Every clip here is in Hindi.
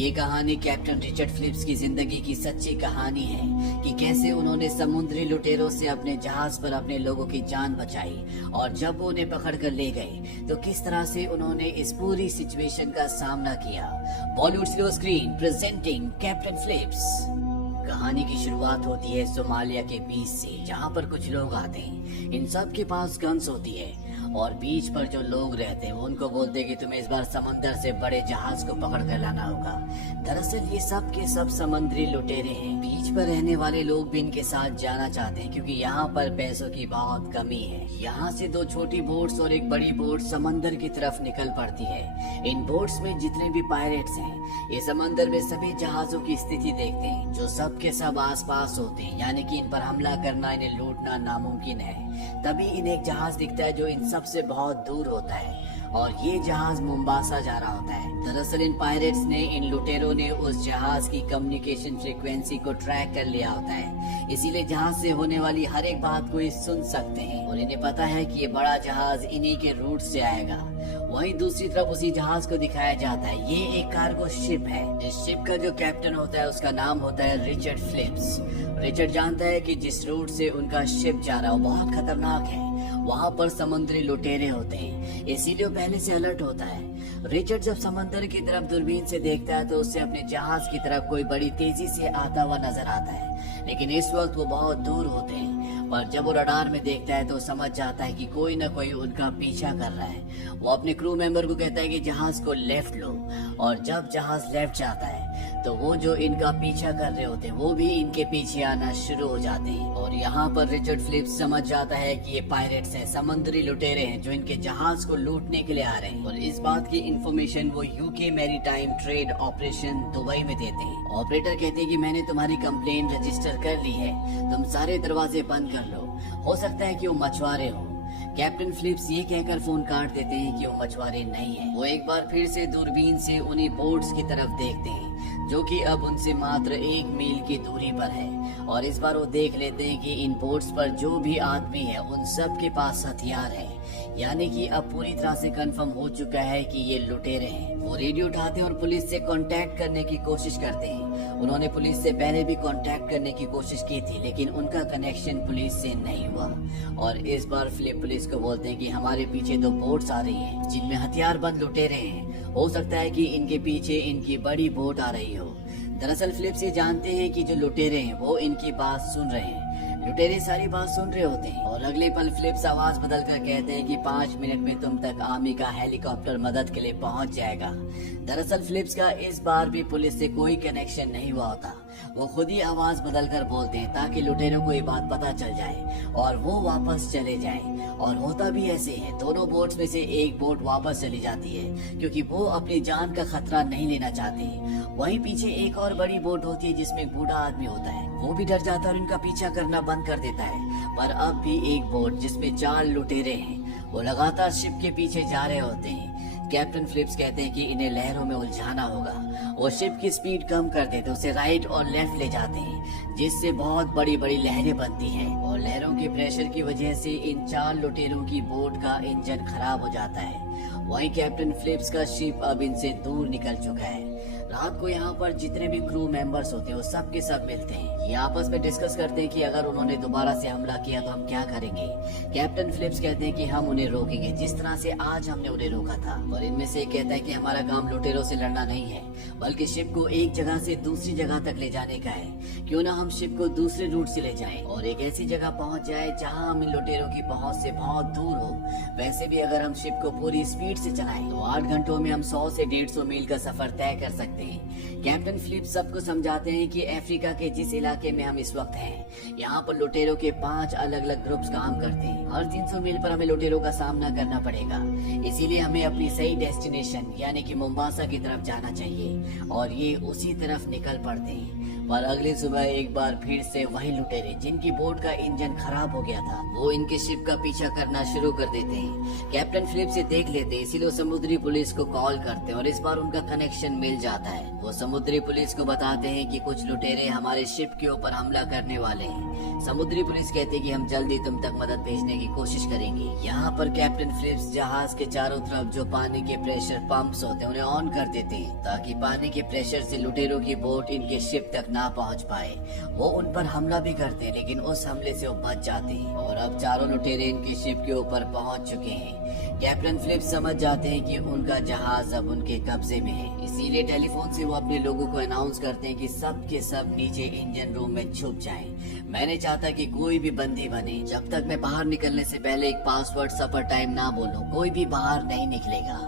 ये कहानी कैप्टन रिचर्ड फिलिप्स की जिंदगी की सच्ची कहानी है कि कैसे उन्होंने समुद्री लुटेरों से अपने जहाज पर अपने लोगों की जान बचाई और जब वो उन्हें पकड़ कर ले गए तो किस तरह से उन्होंने इस पूरी सिचुएशन का सामना किया। Bollywood slow screen presenting Captain Phillips. कहानी की शुरुआत होती है सोमालिया के बीच से, जहाँ पर कुछ लोग आते हैं। इन सब के पास गन्स होती है और बीच पर जो लोग रहते हैं वो उनको बोलते हैं कि तुम्हें इस बार समंदर से बड़े जहाज को पकड़ कर लाना होगा। दरअसल ये सब के सब समुद्री लुटेरे हैं। बीच पर रहने वाले लोग भी इनके साथ जाना चाहते हैं क्योंकि यहाँ पर पैसों की बहुत कमी है। यहाँ से दो छोटी बोट्स और एक बड़ी बोट समंदर की तरफ निकल पड़ती है। इन बोट्स में जितने भी पायरेट्स हैं ये समंदर में सभी जहाजों की स्थिति देखते हैं जो सब के सब आसपास होते हैं, यानी कि इन पर हमला करना, इन्हें लूटना नामुमकिन है। तभी इन्हें एक जहाज दिखता है जो इन सब से बहुत दूर होता है और ये जहाज मोम्बासा जा रहा होता है। दरअसल इन पायरेट्स ने, इन लुटेरों ने उस जहाज की कम्युनिकेशन फ्रीक्वेंसी को ट्रैक कर लिया होता है, इसीलिए जहाज से होने वाली हर एक बात को ये सुन सकते हैं और इन्हें पता है कि ये बड़ा जहाज इन्हीं के रूट से आएगा। वहीं दूसरी तरफ उसी जहाज को दिखाया जाता है। ये एक कार्गो शिप है। इस शिप का जो कैप्टन होता है उसका नाम होता है रिचर्ड फिलिप्स। रिचर्ड जानता है कि जिस रूट से उनका शिप जा रहा है वो बहुत खतरनाक है, वहाँ पर समुद्री लुटेरे होते हैं, इसीलिए वो पहले से अलर्ट होता है। रिचर्ड जब समंदर की तरफ दूरबीन से देखता है तो उससे अपने जहाज की तरफ कोई बड़ी तेजी से आता हुआ नजर आता है, लेकिन इस वक्त वो बहुत दूर होते हैं। पर जब वो रडार में देखता है तो समझ जाता है कि कोई न कोई उनका पीछा कर रहा है। वो अपने क्रू मेंबर को कहता है कि जहाज को लेफ्ट लो, और जब जहाज लेफ्ट जाता है तो वो जो इनका पीछा कर रहे होते हैं वो भी इनके पीछे आना शुरू हो जाते हैं। और यहाँ पर रिचर्ड फिलिप्स समझ जाता है कि ये पायरेट्स हैं, समुद्री लुटेरे हैं जो इनके जहाज को लूटने के लिए आ रहे हैं। और इस बात की इंफॉर्मेशन वो UK maritime trade operation Dubai में देते हैं। ऑपरेटर कहते हैं कि मैंने तुम्हारी कंप्लेन रजिस्टर कर ली है, तुम सारे दरवाजे बंद कर लो, हो सकता है कि वो मछुआरे हो। कैप्टन फिलिप्स ये कहकर फोन काट देते हैं कि वो मछुआरे नहीं है। वो एक बार फिर से दूरबीन से उन्हीं बोट्स की तरफ देखते हैं जो कि अब उनसे मात्र 1 मील की दूरी पर है, और इस बार वो देख लेते हैं कि इन बोट्स पर जो भी आदमी है उन सब के पास हथियार है, यानी कि अब पूरी तरह से कंफर्म हो चुका है कि ये लुटेरे हैं। वो रेडियो उठाते हैं और पुलिस से कांटेक्ट करने की कोशिश करते हैं। उन्होंने पुलिस से पहले भी कांटेक्ट करने की कोशिश की थी, लेकिन उनका कनेक्शन पुलिस से नहीं हुआ। और इस बार फिलिप पुलिस को बोलते हैं कि हमारे पीछे 2 बोट्स आ रही हैं जिनमें हथियारबंद लुटेरे हैं, हो सकता है कि इनके पीछे इनकी बड़ी बोट आ रही हो। दरअसल फिलिप से जानते हैं कि जो लुटेरे हैं वो इनकी बात सुन रहे हैं। लुटेरे सारी बात सुन रहे होते हैं और अगले पल फिलिप्स आवाज बदल कर कहते हैं कि 5 मिनट में तुम तक आर्मी का हेलीकॉप्टर मदद के लिए पहुंच जाएगा। दरअसल फिलिप्स का इस बार भी पुलिस से कोई कनेक्शन नहीं हुआ होता। वो खुद ही आवाज बदल कर बोलते हैं ताकि लुटेरों को ये बात पता चल जाए और वो वापस चले जाएं। और होता भी ऐसे है, दोनों बोट्स में से एक बोट वापस चली जाती है क्योंकि वो अपनी जान का खतरा नहीं लेना चाहती। वहीं पीछे एक और बड़ी बोट होती है जिसमें एक बूढ़ा आदमी होता है, वो भी डर जाता है और इनका पीछा करना बंद कर देता है। पर अब भी एक बोट जिसमें 4 लुटेरे हैं वो लगातार शिप के पीछे जा रहे होते हैं। कैप्टन फिलिप्स कहते हैं कि इन्हें लहरों में उलझाना होगा। वो शिप की स्पीड कम कर देते, उसे राइट और लेफ्ट ले जाते हैं जिससे बहुत बड़ी बड़ी लहरें बनती हैं और लहरों के प्रेशर की वजह से इन 4 लुटेरों की बोट का इंजन खराब हो जाता है। वहीं कैप्टन फिलिप्स का शिप अब इनसे दूर निकल चुका है। रात को यहाँ पर जितने भी क्रू मेंबर्स होते हैं वो सब के सब मिलते हैं। ये आपस में डिस्कस करते हैं कि अगर उन्होंने दोबारा से हमला किया तो हम क्या करेंगे। कैप्टन फिलिप्स कहते हैं कि हम उन्हें रोकेंगे जिस तरह से आज हमने उन्हें रोका था। और इनमें से एक कहता है कि हमारा काम लुटेरों से लड़ना नहीं है बल्कि शिप को एक जगह से दूसरी जगह तक ले जाने का है। क्यों ना हम शिप को दूसरे रूट से ले जाएं और एक ऐसी जगह पहुंच जाए जहां हम इन लुटेरों की पहुंच से बहुत दूर हो। वैसे भी अगर हम शिप को पूरी स्पीड से चलाएं तो 8 घंटों में हम 100 से 150 मील का सफर तय कर सकते हैं। कैप्टन फिलिप्स सबको समझाते हैं कि अफ्रीका के जिस इलाके में हम इस वक्त हैं, यहाँ पर लुटेरों के 5 अलग अलग ग्रुप्स काम करते हैं। हर 300 मील पर हमें लुटेरों का सामना करना पड़ेगा, इसीलिए हमें अपनी सही डेस्टिनेशन यानी कि मोम्बासा की तरफ जाना चाहिए। और ये उसी तरफ निकल पड़ते हैं। पर अगली सुबह एक बार फिर से वही लुटेरे जिनकी बोट का इंजन खराब हो गया था, वो इनके शिप का पीछा करना शुरू कर देते हैं। कैप्टन फिलिप्स से देख लेते हैं, इसीलिए वो समुद्री पुलिस को कॉल करते हैं और इस बार उनका कनेक्शन मिल जाता है। वो समुद्री पुलिस को बताते हैं कि कुछ लुटेरे हमारे शिप के ऊपर हमला करने वाले हैं। समुद्री पुलिस कहती है कि हम जल्दी तुम तक मदद भेजने की कोशिश करेंगे। यहाँ पर कैप्टन फिलिप्स जहाज के चारों तरफ जो पानी के प्रेशर पंप्स होते हैं उन्हें ऑन कर देते हैं, ताकि पानी के प्रेशर से लुटेरों की बोट इनके शिप तक ना पहुँच पाए। वो उन पर हमला भी करते हैं, लेकिन उस हमले से वो बच जाते हैं और अब चारों लुटेरे इनके शिप के ऊपर पहुँच चुके हैं। कैप्टन फिलिप्स समझ जाते हैं कि उनका जहाज अब उनके कब्जे में है, इसीलिए टेलीफोन से वो अपने लोगों को अनाउंस करते हैं कि सब के सब नीचे इंजन रूम में छुप जाएं। मैं नहीं चाहता कि कोई भी बंदी बने जब तक मैं बाहर निकलने से पहले एक पासवर्ड सफर टाइम ना बोलूं, कोई भी बाहर नहीं निकलेगा।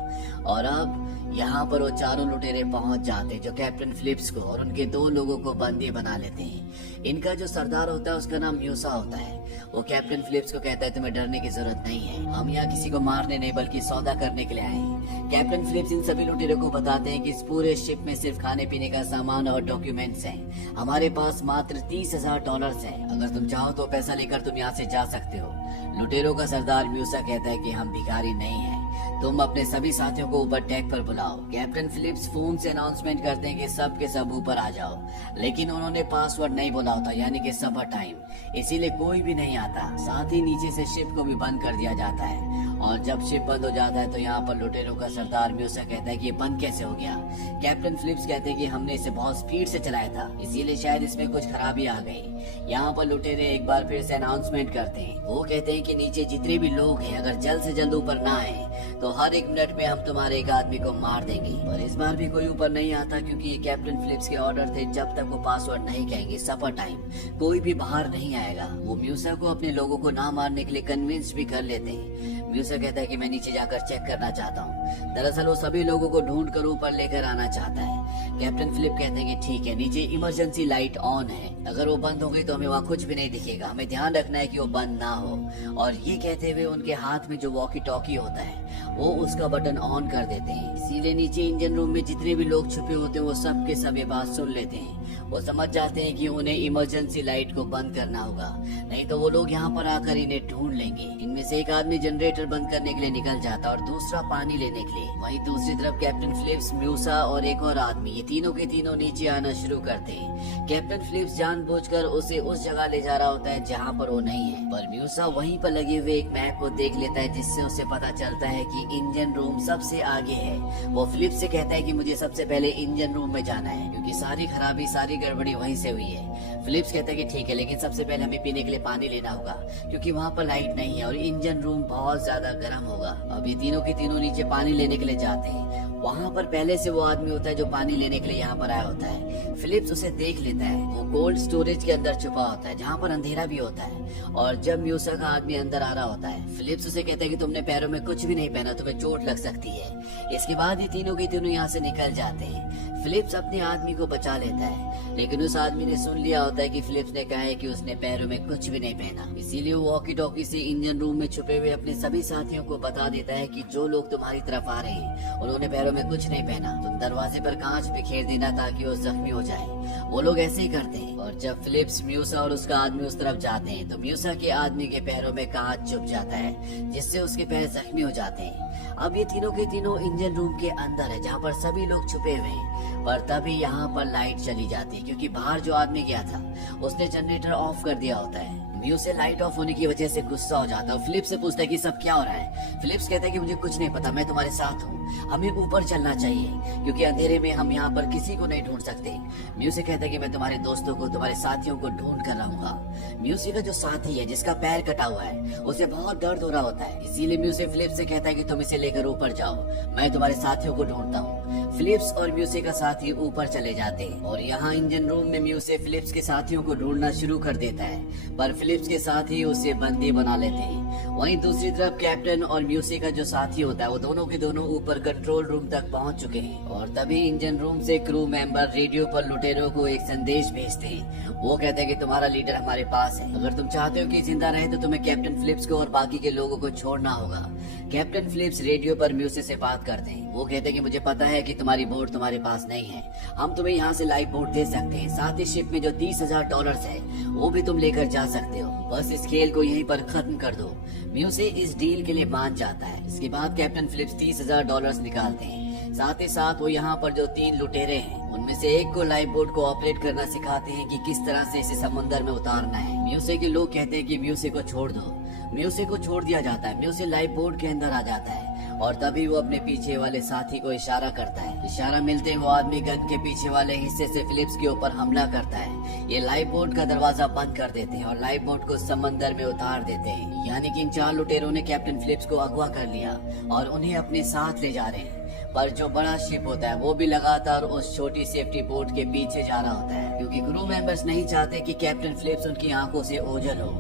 और अब यहाँ पर वो चारों लुटेरे पहुंच जाते हैं जो कैप्टन फिलिप्स को और उनके 2 लोगों को बंदी बना लेते हैं। इनका जो सरदार होता है उसका नाम म्यूसा होता है। वो कैप्टन फिलिप्स को कहता है तुम्हें डरने की जरूरत नहीं है, हम यहाँ किसी को मारने नहीं बल्कि सौदा करने के लिए आए हैं। कैप्टन फिलिप्स इन सभी लुटेरों को बताते हैं कि इस पूरे शिप में सिर्फ खाने पीने का सामान और डॉक्यूमेंट्स हैं। हमारे पास मात्र $30,000 हैं। अगर तुम चाहो तो पैसा लेकर तुम यहाँ से जा सकते हो। लुटेरों का सरदार म्यूसा कहता है कि हम भिखारी नहीं हैं, तुम अपने सभी साथियों को ऊपर डेक पर बुलाओ। कैप्टन फिलिप्स फोन से अनाउंसमेंट करते हैं कि सब के सब ऊपर आ जाओ, लेकिन उन्होंने पासवर्ड नहीं बोला होता, यानी कि सफर टाइम, इसीलिए कोई भी नहीं आता। साथ ही नीचे से शिप को भी बंद कर दिया जाता है और जब शिप बंद हो जाता है तो यहाँ पर लुटेरों का सरदार म्यूसा कहता है कि ये बंद कैसे हो गया। कैप्टन फिलिप्स कहते हैं कि हमने इसे बहुत स्पीड से चलाया था, इसीलिए शायद इसमें कुछ खराबी आ गई। यहाँ पर लुटेरे एक बार फिर से अनाउंसमेंट करते हैं। वो कहते हैं कि नीचे जितने भी लोग हैं अगर जल्द से जल्द ऊपर ना आए तो हर 1 मिनट में हम तुम्हारे एक आदमी को मार देंगे। पर इस बार भी कोई ऊपर नहीं आता, क्योंकि ये कैप्टन फिलिप्स के ऑर्डर थे, जब तक वो पासवर्ड नहीं कहेंगे सफर टाइम कोई भी बाहर नहीं आएगा। वो म्यूसा को अपने लोगों को ना मारने के लिए कन्विंस भी कर लेते हैं। म्यूसा कहता है कि मैं नीचे जाकर चेक करना चाहता हूँ। दरअसल वो सभी लोगों को ढूंढ कर ऊपर लेकर आना चाहता है। कैप्टन फिलिप कहते हैं कि ठीक है, नीचे इमरजेंसी लाइट ऑन है, अगर वो बंद हो गई तो हमें वहाँ कुछ भी नहीं दिखेगा, हमें ध्यान रखना है कि वो बंद ना हो। और ये कहते हुए उनके हाथ में जो वॉकी टॉकी होता है वो उसका बटन ऑन कर देते हैं। इसीलिए नीचे इंजन रूम में जितने भी लोग छुपे होते हैं वो सब के सब ये बात सुन लेते हैं। वो समझ जाते हैं कि उन्हें इमरजेंसी लाइट को बंद करना होगा, नहीं तो वो लोग यहाँ पर आकर इन्हें ढूंढ लेंगे। इनमें से एक आदमी जनरेटर बंद करने के लिए निकल जाता और दूसरा पानी लेने के लिए। वहीं दूसरी तरफ कैप्टन फिलिप्स, म्यूसा और एक और आदमी, ये तीनों के तीनों नीचे आना शुरू करते हैं। कैप्टन फिलिप्स जानबूझकर उसे उस जगह ले जा रहा होता है जहाँ पर वो नहीं है, पर म्यूसा वहीं पर लगे हुए एक मैप को देख लेता है, जिससे उसे पता चलता है कि इंजन रूम सबसे आगे है। वो फिलिप्स से कहता है कि मुझे सबसे पहले इंजन रूम में जाना है, क्योंकि सारी खराबी सारी गड़बड़ी वहीं से हुई है। फिलिप्स कहता है कि ठीक है, लेकिन सबसे पहले हमें पीने के लिए पानी लेना होगा, क्योंकि वहाँ पर लाइट नहीं है और इंजन रूम बहुत ज्यादा गर्म होगा। अब ये तीनों के तीनों नीचे पानी लेने के लिए जाते हैं। वहाँ पर पहले से वो आदमी होता है जो पानी लेने के लिए यहाँ पर आया होता है। फिलिप्स उसे देख लेता है। वो कोल्ड स्टोरेज के अंदर छुपा होता है, जहाँ पर अंधेरा भी होता है। और जब म्यूसा का आदमी अंदर आ रहा होता है, फिलिप्स उसे कहता है कि तुमने पैरों में कुछ भी नहीं पहना, तुम्हें चोट लग सकती है। इसके बाद ये तीनों के तीनों यहाँ से निकल जाते हैं। फिलिप्स अपने आदमी को बचा लेता है, लेकिन उस आदमी ने सुन लिया होता है कि फिलिप्स ने कहा है कि उसने पैरों में कुछ भी नहीं पहना। इसीलिए वो वॉकी टॉकी से इंजन रूम में छुपे हुए अपने सभी साथियों को बता देता है कि जो लोग तुम्हारी तरफ आ रहे हैं उन्होंने पैरों में कुछ नहीं पहना, तुम दरवाजे पर कांच बिखेर देना ताकि वो जख्मी हो जाए। वो लोग ऐसे ही करते हैं। और जब फिलिप्स, म्यूसा और उसका आदमी उस तरफ जाते हैं तो म्यूसा के आदमी के पैरों में कांच चुभ जाता है, जिससे उसके पैर जख्मी हो जाते हैं। अब ये तीनों के तीनों इंजन रूम के अंदर है, जहाँ पर सभी लोग छुपे हुए हैं। पर तभी यहाँ पर लाइट चली जाती है, क्योंकि बाहर जो आदमी गया था उसने जनरेटर ऑफ कर दिया होता है। म्यूसे लाइट ऑफ होने की वजह से गुस्सा हो जाता है। फिलिप्स से पूछता है कि सब क्या हो रहा है। फिलिप्स कहता है कि मुझे कुछ नहीं पता, मैं तुम्हारे साथ हूँ, हमें ऊपर चलना चाहिए, क्योंकि अंधेरे में हम यहाँ पर किसी को नहीं ढूंढ सकते। म्यूसे कहता है कि मैं तुम्हारे दोस्तों को, तुम्हारे साथियों को ढूंढ कर लाऊंगा। म्यूसे का जो साथी है जिसका पैर कटा हुआ है उसे बहुत दर्द हो रहा होता है, इसीलिए म्यूसे फिलिप्स से कहता है कि तुम इसे लेकर ऊपर जाओ, मैं तुम्हारे साथियों को ढूंढता हूँ। फिलिप्स और म्यूसे का साथी ऊपर चले जाते हैं और यहाँ इंजन रूम में म्यूसे फिलिप्स के साथियों को ढूंढना शुरू कर देता है, पर फिलिप्स के साथी उसे बंदी बना लेते हैं। वहीं दूसरी तरफ कैप्टन और म्यूसे का जो साथी होता है वो दोनों के दोनों ऊपर कंट्रोल रूम तक पहुंच चुके हैं। और तभी इंजन रूम से क्रू मेंबर रेडियो पर लुटेरों को एक संदेश भेजते हैं। वो कहते हैं कि तुम्हारा लीडर हमारे पास है, अगर तुम चाहते हो कि जिंदा रहे तो तुम्हें कैप्टन फिलिप्स को और बाकी के लोगों को छोड़ना होगा। कैप्टन फिलिप्स रेडियो पर म्यूसे से बात करते हैं। वो कहते हैं कि मुझे पता है कि तुम्हारी बोट तुम्हारे पास नहीं है, हम तुम्हें यहाँ से लाइफ बोट दे सकते हैं, साथ ही शिप में जो $30,000 है वो भी तुम लेकर जा सकते हो, बस इस खेल को यहीं पर खत्म कर दो। म्यूसे इस डील के लिए मान जाता है। इसके बाद कैप्टन फिलिप्स $30,000 निकालते हैं। साथ ही साथ वो यहाँ पर जो 3 लुटेरे हैं उनमें से एक को लाइफ बोट को ऑपरेट करना सिखाते हैं कि किस तरह से इसे समुद्र में उतारना है। म्यूसे के लोग कहते हैं कि म्यूसे को छोड़ दो। म्यूसे को छोड़ दिया जाता है। म्यूसे लाइफ बोट के अंदर आ जाता है और तभी वो अपने पीछे वाले साथी को इशारा करता है। इशारा मिलते ही वो आदमी गन के पीछे वाले हिस्से से फिलिप्स के ऊपर हमला करता है। ये लाइफ बोट का दरवाजा बंद कर देते हैं और लाइफ बोट को समंदर में उतार देते हैं। यानी कि इन 4 लुटेरों ने कैप्टन फिलिप्स को अगवा कर लिया और उन्हें अपने साथ ले जा रहे हैं। पर जो बड़ा शिप होता है वो भी लगातार उस छोटी सेफ्टी बोट के पीछे जा रहा होता है, क्योंकि क्रू मेंबर्स नहीं चाहते कि कैप्टन फिलिप्स उनकी आंखों से ओझल हो।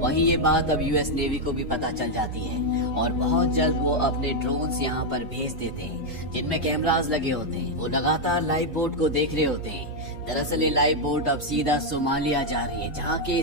वहीं ये बात अब यूएस नेवी को भी पता चल जाती है और बहुत जल्द वो अपने ड्रोन्स यहाँ पर भेज देते हैं जिनमें कैमरास लगे होते हैं। वो लगातार लाइफ बोट को देख रहे होते हैं। दरअसल ये लाइफ बोट अब सीधा सोमालिया जा रही है, जहाँ के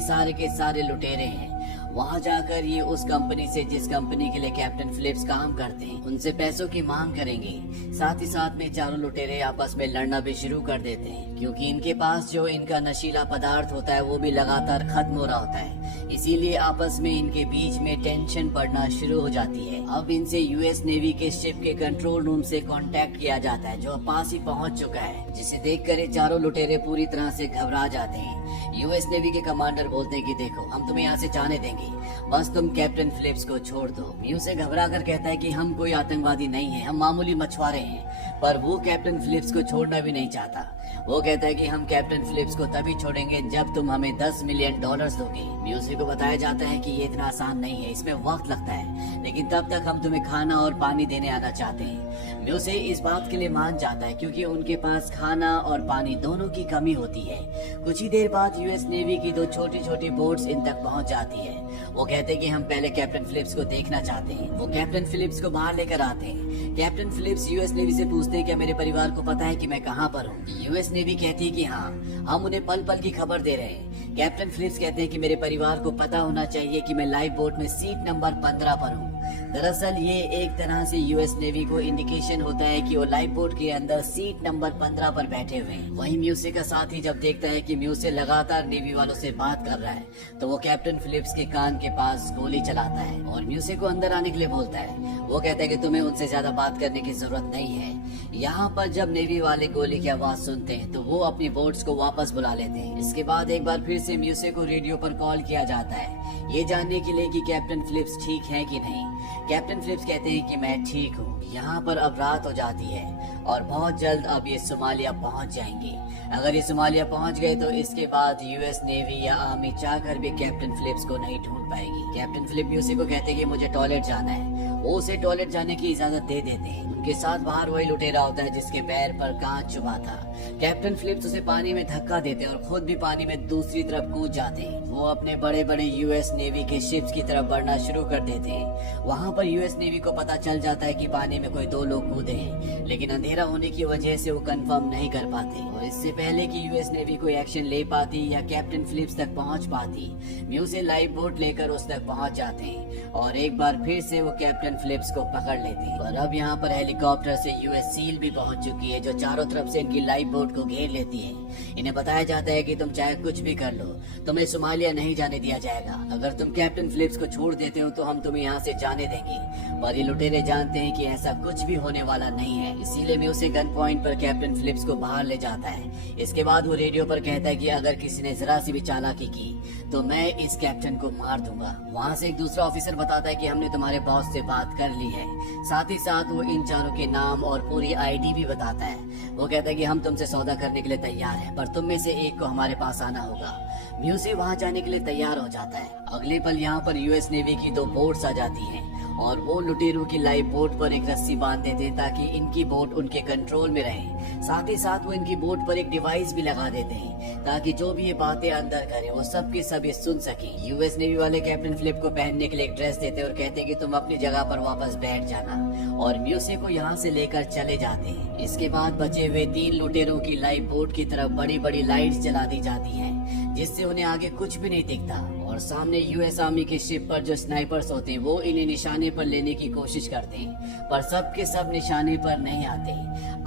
सारे लुटेरे हैं। वहाँ जाकर ये उस कंपनी से जिस कंपनी के लिए कैप्टन फिलिप्स काम करते हैं उनसे पैसों की मांग करेंगे। साथ ही साथ में चारों लुटेरे आपस में लड़ना भी शुरू कर देते हैं, क्योंकि इनके पास जो इनका नशीला पदार्थ होता है वो भी लगातार खत्म हो रहा होता है। इसीलिए आपस में इनके बीच में टेंशन बढ़ना शुरू हो जाती है। अब इनसे यूएस नेवी के शिप के कंट्रोल रूम से कांटेक्ट किया जाता है, जो पास ही पहुंच चुका है, जिसे देखकर ये चारों लुटेरे पूरी तरह से घबरा जाते हैं। यूएस नेवी के कमांडर बोलते हैं कि देखो, हम तुम्हें यहाँ से जाने देंगे, बस तुम कैप्टन फिलिप्स को छोड़ दो। म्यूसे घबरा कर कहता है कि हम कोई आतंकवादी नहीं है, हम मामूली मछुआरे हैं। पर वो कैप्टन फिलिप्स को छोड़ना भी नहीं चाहता। वो कहता है कि हम कैप्टन फिलिप्स को तभी छोड़ेंगे जब तुम हमें $10 मिलियन दोगे। म्यूसे को बताया जाता है कि ये इतना आसान नहीं है, इसमें वक्त लगता है, लेकिन तब तक हम तुम्हें खाना और पानी देने आना चाहते हैं। म्यूसे इस बात के लिए मान जाता है क्योंकि उनके पास खाना और पानी दोनों की कमी होती है। कुछ ही देर बाद यूएस नेवी की 2 छोटी बोट्स इन तक पहुंच जाती है। वो कहते हैं कि हम पहले कैप्टन फिलिप्स को देखना चाहते हैं। वो कैप्टन फिलिप्स को बाहर लेकर आते हैं। कैप्टन फिलिप्स यूएस नेवी से पूछते हैं, क्या मेरे परिवार को पता है कि मैं कहाँ पर हूँ? यूएस नेवी कहती है कि हाँ, हम उन्हें पल पल की खबर दे रहे हैं। कैप्टन फिलिप्स कहते हैं कि मेरे परिवार को पता होना चाहिए कि मैं लाइफ बोट में सीट नंबर 15 पर हूँ। दरअसल ये एक तरह से यूएस नेवी को इंडिकेशन होता है कि वो लाइफ बोट के अंदर सीट नंबर 15 पर बैठे हुए हैं। वहीं म्यूसे का साथी जब देखता है कि म्यूसे लगातार नेवी वालों से बात कर रहा है, तो वो कैप्टन फिलिप्स के कान के पास गोली चलाता है और म्यूसे को अंदर आने के लिए बोलता है। वो कहता है कि तुम्हें उनसे ज्यादा बात करने की जरूरत नहीं है। यहाँ पर जब नेवी वाले गोली की आवाज सुनते हैं तो वो अपनी बोट्स को वापस बुला लेते हैं। इसके बाद एक बार फिर से म्यूसे को रेडियो पर कॉल किया जाता है, ये जानने के लिए कि कैप्टन फिलिप्स ठीक है कि नहीं। कैप्टन फिलिप्स कहते हैं कि मैं ठीक हूँ। यहाँ पर अब रात हो जाती है और बहुत जल्द अब ये सोमालिया पहुँच जाएंगे। अगर ये सोमालिया पहुँच गए तो इसके बाद यूएस नेवी या आर्मी चाहकर भी कैप्टन फिलिप्स को नहीं ढूंढ पाएगी। कैप्टन फिलिप म्यूसे को कहते हैं कि मुझे टॉयलेट जाना है। वो उसे टॉयलेट जाने की इजाजत दे देते हैं। उनके साथ बाहर वही लुटेरा होता है जिसके पैर पर कांच चुभा था। कैप्टन फिलिप्स उसे पानी में धक्का देते हैं और खुद भी पानी में दूसरी तरफ कूद जाते हैं। वो अपने बड़े यूएस नेवी के शिप्स की तरफ बढ़ना शुरू कर देते हैं। वहाँ पर यूएस नेवी को पता चल जाता है कि पानी में कोई 2 लोग कूदे हैं, लेकिन अंधेरा होने की वजह से वो कंफर्म नहीं कर पाते। और इससे पहले कि यूएस नेवी कोई एक्शन ले पाती या कैप्टन फिलिप्स तक पहुँच पाती, म्यूसे लाइफ बोट लेकर उस तक पहुँच जाते हैं और एक बार फिर से वो कैप्टन फिलिप्स को पकड़ लेते हैं। और अब यहाँ पर हेलीकॉप्टर से यूएस सील भी पहुँच चुकी है, जो चारों तरफ से इनकी लाइफ बोट को घेर लेती है। इन्हें बताया जाता है कि तुम चाहे कुछ भी कर लो, तुम्हें सोमालिया नहीं जाने दिया जाएगा। अगर तुम कैप्टन फिलिप्स को छोड़ देते हो तो हम तुम्हें यहाँ से जाने देंगे। पर ये लुटेरे जानते हैं कि ऐसा कुछ भी होने वाला नहीं है, इसीलिए म्यूसे गन पॉइंट पर कैप्टन फिलिप्स को बाहर ले जाता है। इसके बाद वो रेडियो पर कहता है कि अगर किसी ने जरा सी भी चालाकी की तो मैं इस कैप्टन को मार दूंगा। वहाँ से एक दूसरा ऑफिसर बताता है कि हमने तुम्हारे बॉस से बात कर ली है। साथ ही साथ वो इन चारों के नाम और पूरी आईडी भी बताता है। वो कहता है कि हम तुमसे सौदा करने के लिए तैयार हैं, पर तुम में से एक को हमारे पास आना होगा। म्यूसे वहाँ जाने के लिए तैयार हो जाता है। अगले पल यहाँ पर यूएस नेवी की 2 बोट्स आ जाती हैं और वो लुटेरों की लाइफ बोट पर एक रस्सी बांध देते हैं ताकि इनकी बोट उनके कंट्रोल में रहे। साथ ही साथ वो इनकी बोट पर एक डिवाइस भी लगा देते हैं ताकि जो भी ये बातें अंदर करें वो सब के सब ये सुन सकें। यूएस नेवी वाले कैप्टन फिलिप को पहनने के लिए एक ड्रेस देते हैं और कहते हैं कि तुम अपनी जगह पर वापस बैठ जाना, और म्यूसे को यहाँ से लेकर चले जाते हैं। इसके बाद बचे हुए 3 लुटेरों की लाइफ बोट की तरफ बड़ी लाइट्स जला दी जाती हैं, जिससे उन्हें आगे कुछ भी नहीं दिखता। और और सामने यूएस आर्मी के शिप पर जो स्नाइपर्स होते हैं वो इन्हें निशाने पर लेने की कोशिश करते हैं, पर सब के सब निशाने पर नहीं आते।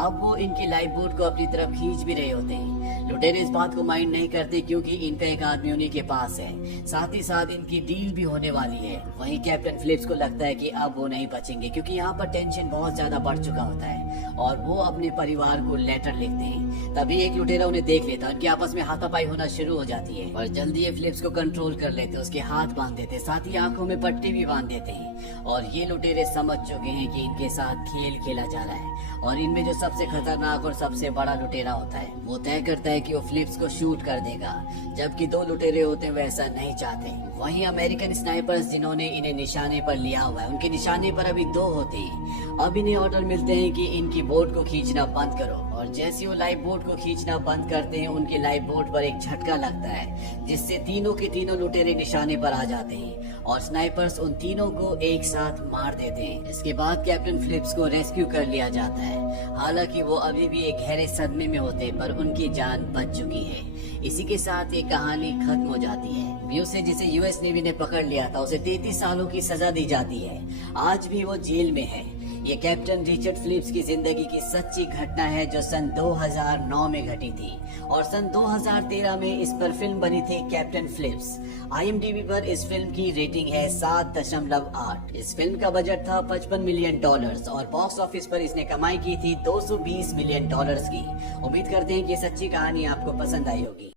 अब वो इनकी लाइफ बोट को अपनी तरफ खींच भी रहे होते हैं। लुटेरे इस बात को माइंड नहीं करते क्योंकि इनका एक आदमी उन्हीं के पास है, साथ ही साथ इनकी डील भी होने वाली है। वहीं कैप्टन फिलिप्स को लगता है कि अब वो नहीं बचेंगे क्योंकि यहाँ पर टेंशन बहुत ज्यादा बढ़ चुका होता है और वो अपने परिवार को लेटर लिखते हैं। तभी एक लुटेरा उन्हें देख लेता है, उनकी आपस में हाथापाई होना शुरू हो जाती है और जल्दी ये फिलिप्स को कंट्रोल कर लेते, उसके हाथ बांध देते, साथ ही आंखों में पट्टी भी बांध देते हैं। और ये लुटेरे समझ चुके हैं कि इनके साथ खेल खेला जा रहा है और इनमें जो सबसे खतरनाक और सबसे बड़ा लुटेरा होता है वो तय करता है कि वो फिलिप्स को शूट कर देगा, जबकि दो लुटेरे होते हैं वैसा नहीं चाहते। वहीं अमेरिकन स्नाइपर्स जिन्होंने इन्हें निशाने पर लिया हुआ है, उनके निशाने पर अभी दो होते हैं। अब इन्हें ऑर्डर मिलते हैं कि इनकी बोट को खींचना बंद करो और जैसे वो लाइफ बोट को खींचना बंद करते हैं उनकी लाइफ बोट पर एक झटका लगता है जिससे तीनों के तीनों लुटेरे निशाने पर आ जाते हैं और स्नाइपर्स उन तीनों को एक साथ मार देते हैं। इसके बाद कैप्टन फिलिप्स को रेस्क्यू कर लिया जाता है। हालांकि वो अभी भी एक गहरे सदमे में होते पर उनकी जान बच चुकी है। इसी के साथ ये कहानी खत्म हो जाती है। म्यूसे जिसे यूएस नेवी ने पकड़ लिया था उसे 33 सालों की सजा दी जाती है। आज भी वो जेल में है। ये कैप्टन रिचर्ड फिलिप्स की जिंदगी की सच्ची घटना है जो सन 2009 में घटी थी और सन 2013 में इस पर फिल्म बनी थी कैप्टन फिलिप्स। IMDb पर इस फिल्म की रेटिंग है 7.8। इस फिल्म का बजट था $55 मिलियन और बॉक्स ऑफिस पर इसने कमाई की थी $220 मिलियन की। उम्मीद करते हैं कि सच्ची कहानी आपको पसंद आई होगी।